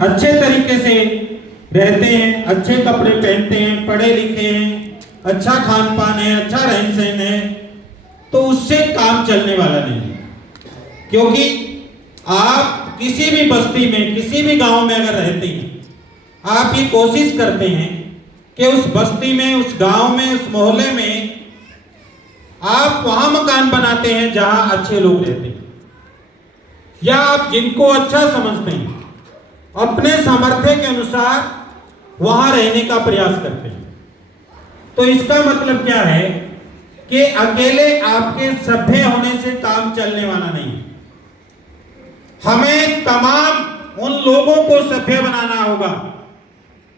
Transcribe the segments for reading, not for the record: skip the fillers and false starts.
अच्छे तरीके से रहते हैं, अच्छे कपड़े पहनते हैं, पढ़े लिखे हैं, अच्छा खान पान है, अच्छा रहन सहन है, तो उससे काम चलने वाला नहीं है। क्योंकि आप किसी भी बस्ती में, किसी भी गांव में अगर रहते हैं, आप ये कोशिश करते हैं कि उस बस्ती में, उस गांव में, उस मोहल्ले में आप वहां मकान बनाते हैं जहां अच्छे लोग रहते हैं, या आप जिनको अच्छा समझते हैं अपने सामर्थ्य के अनुसार वहां रहने का प्रयास करते हैं। तो इसका मतलब क्या है कि अकेले आपके सभ्य होने से काम चलने वाला नहीं है। हमें तमाम उन लोगों को सभ्य बनाना होगा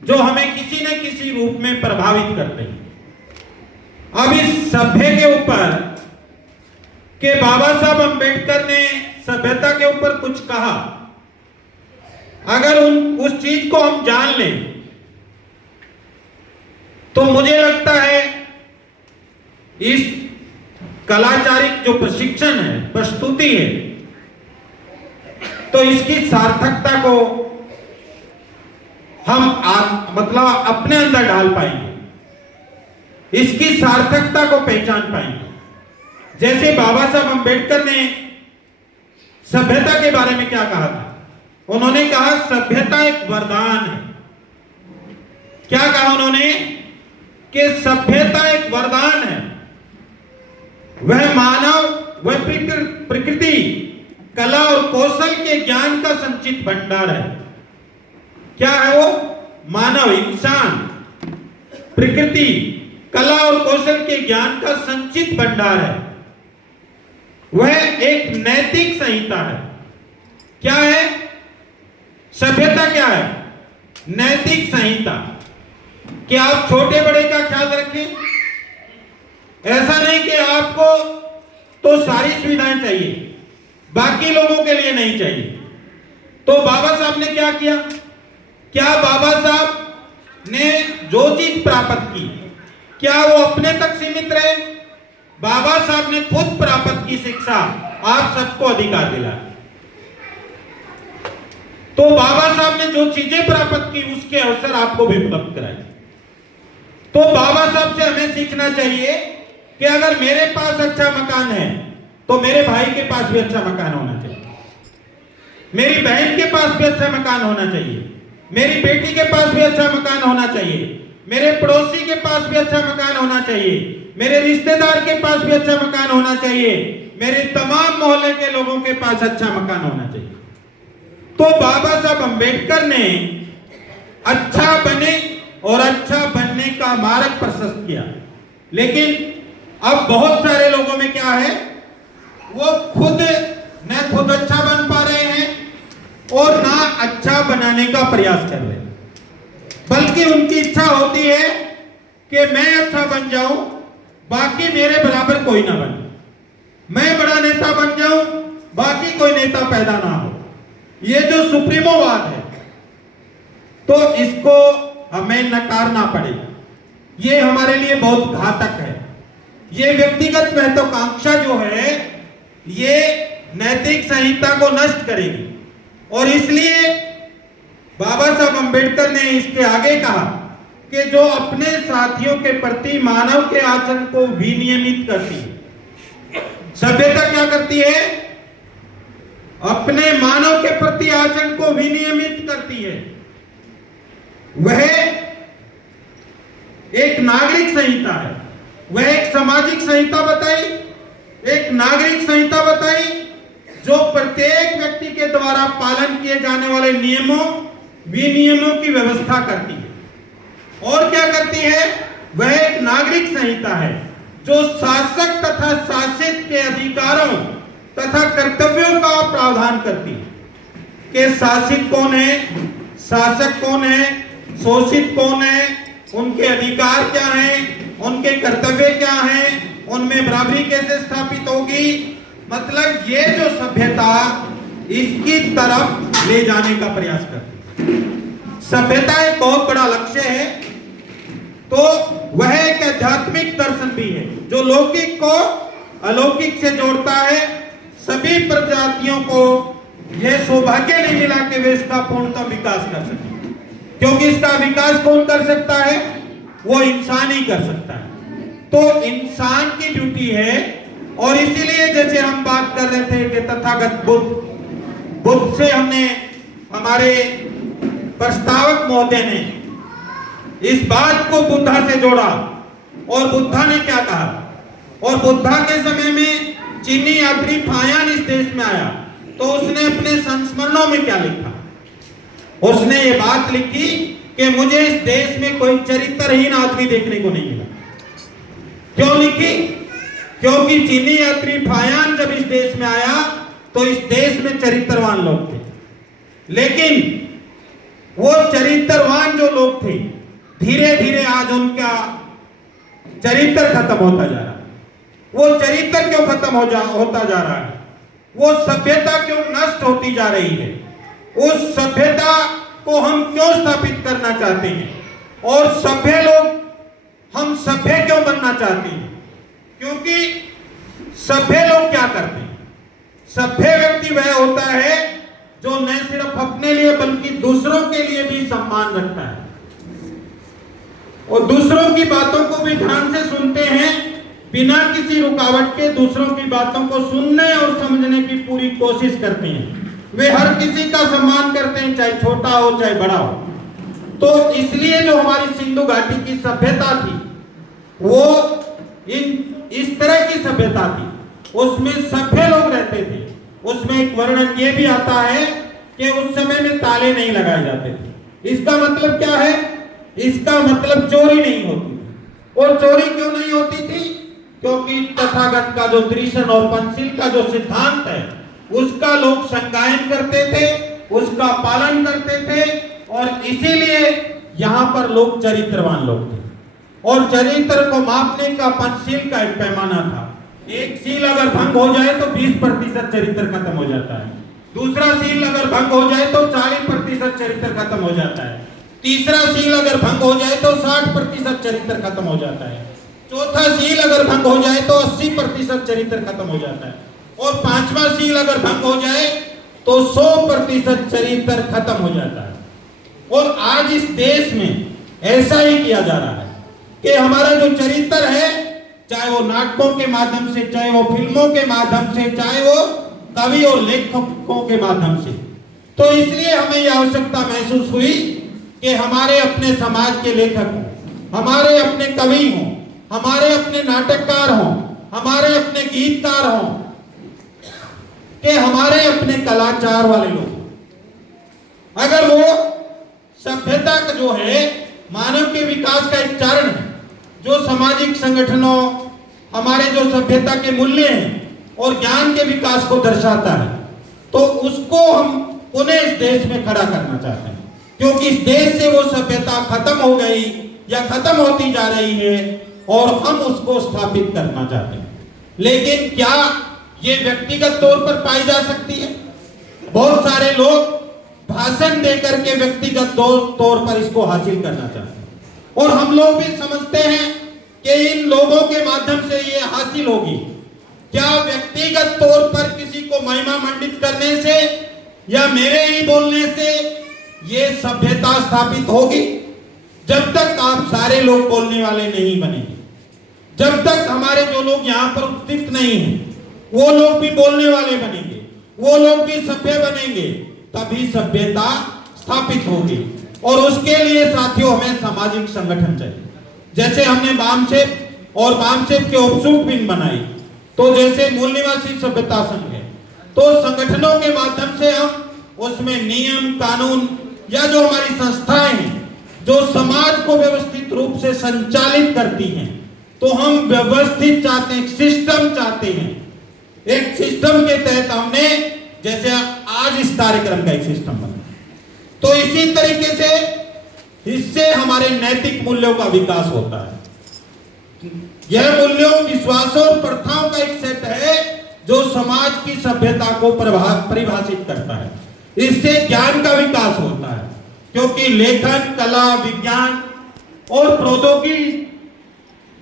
जो हमें किसी न किसी रूप में प्रभावित करते हैं। अब इस सभ्य के ऊपर के बाबा साहब अंबेडकर ने सभ्यता के ऊपर कुछ कहा, अगर उस चीज को हम जान लें तो मुझे लगता है इस कलाचारिक जो प्रशिक्षण है, प्रस्तुति है, तो इसकी सार्थकता को हम मतलब अपने अंदर डाल पाएंगे, इसकी सार्थकता को पहचान पाएंगे। जैसे बाबा साहब अंबेडकर ने सभ्यता के बारे में क्या कहा था? उन्होंने कहा सभ्यता एक वरदान है। क्या कहा उन्होंने? कि सभ्यता एक वरदान है, वह मानव, वह प्रकृति, कला और कौशल के ज्ञान का संचित भंडार है। क्या है वो? मानव, इंसान, प्रकृति, कला और कौशल के ज्ञान का संचित भंडार है। वह एक नैतिक संहिता है। क्या है? सभ्यता क्या है? नैतिक संहिता। कि आप छोटे बड़े का ख्याल रखें। ऐसा नहीं कि आपको तो सारी सुविधाएं चाहिए, बाकी लोगों के लिए नहीं चाहिए। तो बाबा साहब ने क्या किया? क्या बाबा साहब ने जो चीज प्राप्त की, क्या वो अपने तक सीमित रहे? बाबा साहब ने खुद प्राप्त की शिक्षा आप सबको अधिकार दिलाया। तो बाबा साहब ने जो चीजें प्राप्त की उसके अवसर आपको भी उपलब्ध कराए। तो बाबा साहब से हमें सीखना चाहिए कि अगर मेरे पास अच्छा मकान है तो मेरे भाई के पास भी अच्छा मकान होना चाहिए, मेरी बहन के पास भी अच्छा मकान होना चाहिए, मेरी बेटी के पास भी अच्छा मकान होना चाहिए, मेरे पड़ोसी के पास भी अच्छा मकान होना चाहिए, मेरे रिश्तेदार के पास भी अच्छा मकान होना चाहिए, मेरे तमाम मोहल्ले के लोगों के पास अच्छा मकान होना चाहिए। तो बाबा साहब अंबेडकर ने अच्छा बने और अच्छा बनने का मार्ग प्रशस्त किया। लेकिन अब बहुत सारे लोगों में क्या है, वो खुद अच्छा बन पा रहे हैं और ना अच्छा बनाने का प्रयास कर रहे हैं, बल्कि उनकी इच्छा होती है कि मैं अच्छा बन जाऊं, बाकी मेरे बराबर कोई ना बने, मैं बड़ा नेता बन जाऊं, बाकी कोई नेता पैदा ना हो। ये जो सुप्रीमोवाद है, तो इसको हमें नकारना पड़ेगा। ये हमारे लिए बहुत घातक है। ये व्यक्तिगत महत्वाकांक्षा जो है, ये नैतिक संहिता को नष्ट करेगी। और इसलिए बाबा साहब अंबेडकर ने इसके आगे कहा कि जो अपने साथियों के प्रति मानव के आचरण को विनियमित करती है। सभ्यता क्या करती है? अपने मानव के प्रति आचरण को विनियमित करती है। वह एक नागरिक संहिता है, वह एक सामाजिक संहिता बताई, एक नागरिक संहिता बताई, जो प्रत्येक व्यक्ति के द्वारा पालन किए जाने वाले नियमों, विनियमों की व्यवस्था करती है। और क्या करती है? वह एक नागरिक संहिता है जो शासक तथा शासित के अधिकारों तथा कर्तव्यों का प्रावधान करती है कि शासित कौन है, शासक कौन है, शोषित कौन है, उनके अधिकार क्या हैं, उनके कर्तव्य क्या हैं, उनमें बराबरी कैसे स्थापित होगी। मतलब ये जो सभ्यता, इसकी तरफ ले जाने का प्रयास करती है। सभ्यता एक बहुत बड़ा लक्ष्य है, तो वह एक आध्यात्मिक दर्शन भी है जो लौकिक को अलौकिक से जोड़ता है, सभी प्रजातियों को यह सौभाग्य नहीं मिला कि वे इसका पूर्णतः विकास कर सके, क्योंकि इसका विकास कौन कर सकता है? वो इंसान ही कर सकता है। तो इंसान की ड्यूटी है, और इसीलिए जैसे हम बात कर रहे थे कि तथागत बुद्ध से हमने, हमारे प्रस्तावक महोदय ने इस बात को बुद्धा से जोड़ा, और बुद्धा ने क्या कहा, और बुद्धा के समय में चीनी यात्री फायान इस देश में आया तो उसने अपने संस्मरणों में क्या लिखा? उसने ये बात लिखी कि मुझे इस देश में कोई चरित्रहीन आदमी देखने को नहीं मिला। क्यों लिखी? क्योंकि चीनी यात्री फायान जब इस देश में आया तो इस देश में चरित्रवान लोग थे, लेकिन वो चरित्रवान जो लोग थे धीरे धीरे आज उनका चरित्र खत्म होता जा रहा है। वो चरित्र क्यों खत्म होता जा रहा है? वो सभ्यता क्यों नष्ट होती जा रही है? उस सभ्यता को हम क्यों स्थापित करना चाहते हैं? और सभ्य लोग, हम सभ्य क्यों बनना चाहते हैं? क्योंकि सभ्य लोग क्या करते हैं? सभ्य व्यक्ति वह होता है जो न सिर्फ अपने लिए बल्कि दूसरों के लिए भी सम्मान रखता है, और दूसरों की बातों को भी ध्यान से सुनते हैं, बिना किसी रुकावट के दूसरों की बातों को सुनने और समझने की पूरी कोशिश करते हैं। वे हर किसी का सम्मान करते हैं, चाहे छोटा हो चाहे बड़ा हो। तो इसलिए जो हमारी सिंधु घाटी की सभ्यता थी वो इस तरह की सभ्यता थी, उसमें सभ्य लोग रहते थे। उसमें एक वर्णन ये भी आता है कि उस समय में ताले नहीं लगाए जाते थे। इसका मतलब क्या है? इसका मतलब चोरी नहीं होती थी। और चोरी क्यों नहीं होती थी? क्योंकि तथागत का जो त्रिशन और पंचशील का जो सिद्धांत है उसका लोग संगायन करते थे, उसका पालन करते थे, और इसीलिए यहाँ पर लोग चरित्रवान लोग थे। और चरित्र को मापने का पंचशील का एक पैमाना था। एक सील अगर भंग हो जाए तो 20% चरित्र खत्म हो जाता है, दूसरा सील अगर भंग हो जाए तो 40% चरित्र खत्म हो जाता है, तीसरा सील अगर भंग हो जाए तो 60% चरित्र खत्म हो जाता है, चौथा सील अगर भंग हो जाए तो 80% चरित्र खत्म हो जाता है, और पांचवा सील अगर भंग हो जाए तो 100% चरित्र खत्म हो जाता है। और आज इस देश में ऐसा ही किया जा रहा है कि हमारा जो चरित्र है, चाहे वो नाटकों के माध्यम से, चाहे वो फिल्मों के माध्यम से, चाहे वो कवि और लेखकों के माध्यम से, तो इसलिए हमें यह आवश्यकता महसूस हुई कि हमारे अपने समाज के लेखक हों, हमारे अपने कवि हों, हमारे अपने नाटककार हों, हमारे अपने गीतकार हों, कि हमारे अपने कलाचार वाले लोग, अगर वो सभ्यता का जो है मानव के विकास का एक चरण है, जो सामाजिक संगठनों, हमारे जो सभ्यता के मूल्य हैं और ज्ञान के विकास को दर्शाता है, तो उसको हम पुनः इस देश में खड़ा करना चाहते हैं। क्योंकि इस देश से वो सभ्यता खत्म हो गई या खत्म होती जा रही है और हम उसको स्थापित करना चाहते हैं। लेकिन क्या ये व्यक्तिगत तौर पर पाई जा सकती है? बहुत सारे लोग भाषण देकर के व्यक्तिगत तौर पर इसको हासिल करना चाहते हैं, और हम लोग भी समझते हैं कि इन लोगों के माध्यम से ये हासिल होगी। क्या व्यक्तिगत तौर पर किसी को महिमा मंडित करने से या मेरे ही बोलने से ये सभ्यता स्थापित होगी? जब तक आप सारे लोग बोलने वाले नहीं बनेंगे, जब तक हमारे जो लोग यहाँ पर उपस्थित नहीं हैं वो लोग भी बोलने वाले बनेंगे, वो लोग भी सभ्य बनेंगे, तभी सभ्यता स्थापित होगी। और उसके लिए साथियों हमें सामाजिक संगठन चाहिए। जैसे हमने बामसेप और बामसेप के उपसूट विंग बनाई, तो जैसे मूल निवासी सभ्यता संघ है, तो संगठनों के माध्यम से हम उसमें नियम कानून या जो हमारी संस्थाएं हैं जो समाज को व्यवस्थित रूप से संचालित करती हैं, तो हम व्यवस्थित चाहते हैं, सिस्टम चाहते हैं। एक सिस्टम के तहत हमने, जैसे आज इस कार्यक्रम का एक सिस्टम बना, तो इसी तरीके से इससे हमारे नैतिक मूल्यों का विकास होता है। यह मूल्यों, विश्वासों और प्रथाओं का एक सेट है जो समाज की सभ्यता को परिभाषित करता है। इससे ज्ञान का विकास होता है, क्योंकि लेखन, कला, विज्ञान और प्रौद्योगिकी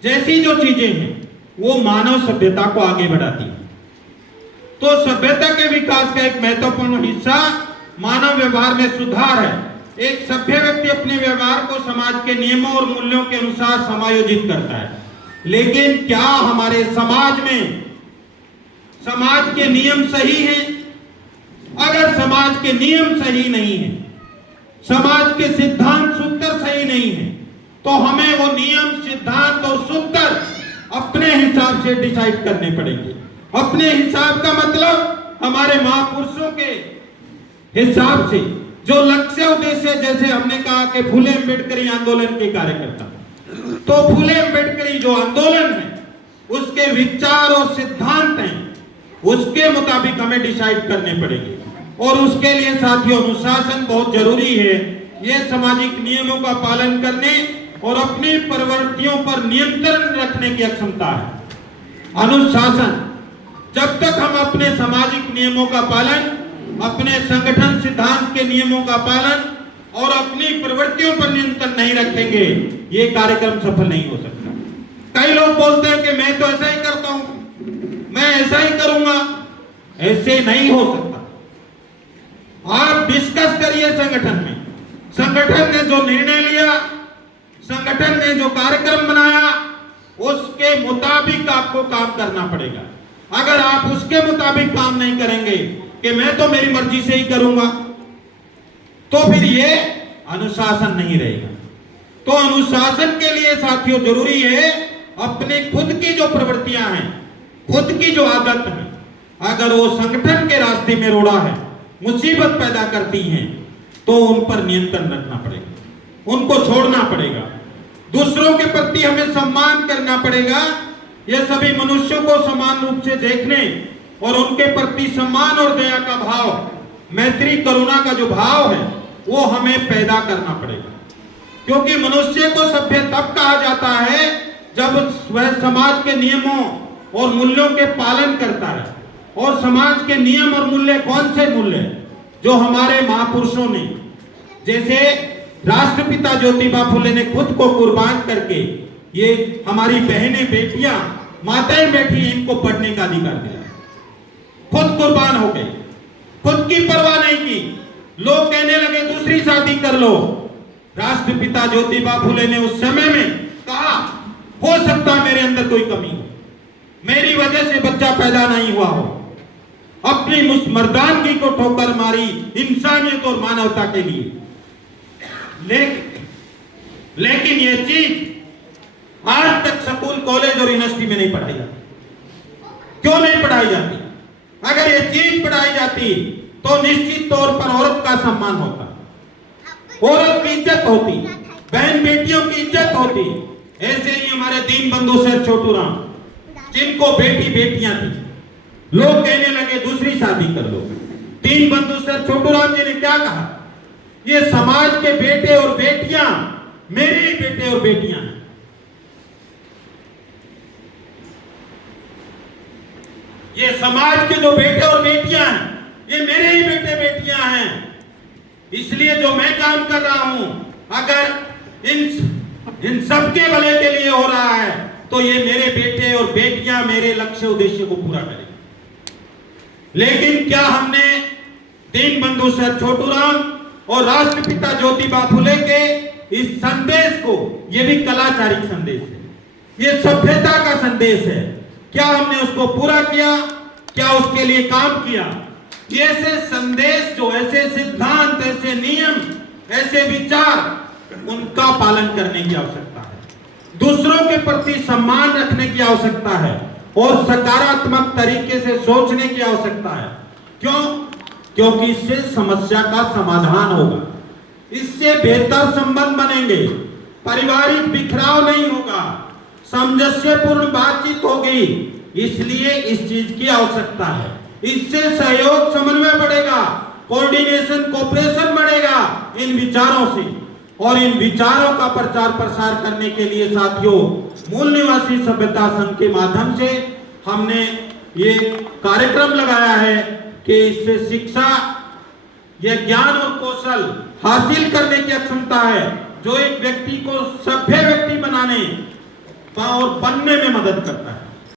जैसी जो चीजें हैं वो मानव सभ्यता को आगे बढ़ाती है। तो सभ्यता के विकास का एक महत्वपूर्ण हिस्सा मानव व्यवहार में सुधार है। एक सभ्य व्यक्ति अपने व्यवहार को समाज के नियमों और मूल्यों के अनुसार समायोजित करता है। लेकिन क्या हमारे समाज में समाज के नियम सही हैं? अगर समाज के नियम सही नहीं है, समाज के सिद्धांत सूत्र सही नहीं है, तो हमें वो नियम, सिद्धांत और सूत्र अपने हिसाब से डिसाइड करने पड़ेंगे। अपने हिसाब का मतलब हमारे महापुरुषों के हिसाब से जो लक्ष्य उद्देश्य, जैसे हमने कहा कि फूले अम्बेडकरी आंदोलन के कार्यकर्ता, तो फूले अम्बेडकरी जो आंदोलन है उसके विचार और सिद्धांत हैं, उसके मुताबिक हमें डिसाइड करने पड़ेंगे। और उसके लिए साथियों अनुशासन बहुत जरूरी है। ये सामाजिक नियमों का पालन करने और अपनी प्रवृत्तियों पर नियंत्रण रखने की क्षमता है। अनुशासन, जब तक हम अपने सामाजिक नियमों का पालन, अपने संगठन सिद्धांत के नियमों का पालन और अपनी प्रवृत्तियों पर नियंत्रण नहीं रखेंगे, ये कार्यक्रम सफल नहीं हो सकता। कई लोग बोलते हैं कि मैं तो ऐसा ही करता हूं, मैं ऐसा ही करूंगा। ऐसे नहीं हो सकता। आप डिस्कस करिए संगठन में, संगठन ने जो निर्णय लिया, संगठन ने जो कार्यक्रम बनाया, उसके मुताबिक आपको काम करना पड़ेगा। अगर आप उसके मुताबिक काम नहीं करेंगे कि मैं तो मेरी मर्जी से ही करूंगा, तो फिर ये अनुशासन नहीं रहेगा। तो अनुशासन के लिए साथियों जरूरी है अपने खुद की जो प्रवृत्तियां हैं, खुद की जो आदत है, अगर वो संगठन के रास्ते में रोड़ा है, मुसीबत पैदा करती हैं, तो उन पर नियंत्रण रखना पड़ेगा, उनको छोड़ना पड़ेगा। दूसरों के प्रति हमें सम्मान करना पड़ेगा। ये सभी मनुष्यों को समान रूप से देखने और उनके प्रति सम्मान और दया का भाव, मैत्री करुणा का जो भाव है, वो हमें पैदा करना पड़ेगा। क्योंकि मनुष्य को सभ्य तब कहा जाता है जब वह समाज के नियमों और मूल्यों के पालन करता है। और समाज के नियम और मूल्य कौन से मूल्य? जो हमारे महापुरुषों ने, जैसे राष्ट्रपिता ज्योतिबा फुले ने खुद को कुर्बान करके, ये हमारी बहनें, बेटियां, माताएं बैठी, इनको पढ़ने का अधिकार दिया, खुद कुर्बान हो गए, खुद की परवाह नहीं की। लोग कहने लगे दूसरी शादी कर लो। राष्ट्रपिता ज्योतिबा फुले ने उस समय में कहा, हो सकता मेरे अंदर कोई कमी हो, मेरी वजह से बच्चा पैदा नहीं हुआ हो। अपनी मर्दानगी को ठोकर मारी इंसानियत और मानवता के लिए। लेकिन ये चीज आज तक स्कूल, कॉलेज और यूनिवर्सिटी में नहीं पढ़ाई जाती। क्यों नहीं पढ़ाई जाती? अगर ये चीज पढ़ाई जाती तो निश्चित तौर पर औरत का सम्मान होता, औरत की इज्जत होती, बहन बेटियों की इज्जत होती। ऐसे ही हमारे दीनबंधु सर छोटूराम, जिनको बेटी बेटियां थी, लोग कहने लगे दूसरी शादी कर लो। दीनबंधु सर छोटूराम जी ने क्या कहा? ये समाज के बेटे और बेटियां मेरे ही बेटे और बेटियां हैं। ये समाज के जो बेटे और बेटियां हैं, ये मेरे ही बेटे बेटियां हैं। इसलिए जो मैं काम कर रहा हूं, अगर इन सबके भले के लिए हो रहा है, तो ये मेरे बेटे और बेटियां मेरे लक्ष्य उद्देश्य को पूरा करेंगे। लेकिन क्या हमने दीनबंधु सर छोटूराम और राष्ट्रपिता ज्योतिबा फुले के इस संदेश को, ये भी कलाचारिक संदेश है, ये सभ्यता का संदेश है, क्या हमने उसको पूरा किया? क्या उसके लिए काम किया? ऐसे संदेश, जो ऐसे सिद्धांत, ऐसे नियम, ऐसे विचार, उनका पालन करने की आवश्यकता है। दूसरों के प्रति सम्मान रखने की आवश्यकता है और सकारात्मक तरीके से सोचने की आवश्यकता है। क्यों? क्योंकि इससे समस्या का समाधान होगा, इससे बेहतर संबंध बनेंगे, पारिवारिक बिखराव नहीं होगा, सामंजस्यपूर्ण बातचीत होगी। इसलिए इस चीज की आवश्यकता है। इससे सहयोग, समन्वय बढ़ेगा, कोऑर्डिनेशन, कोऑपरेशन बढ़ेगा इन विचारों से। और इन विचारों का प्रचार प्रसार करने के लिए साथियों, मूल निवासी सभ्यता संघ के माध्यम से हमने ये कार्यक्रम लगाया है कि इससे शिक्षा, यह ज्ञान और कौशल हासिल करने की क्षमता है, जो एक व्यक्ति को सभ्य व्यक्ति बनाने और बनने में मदद करता है।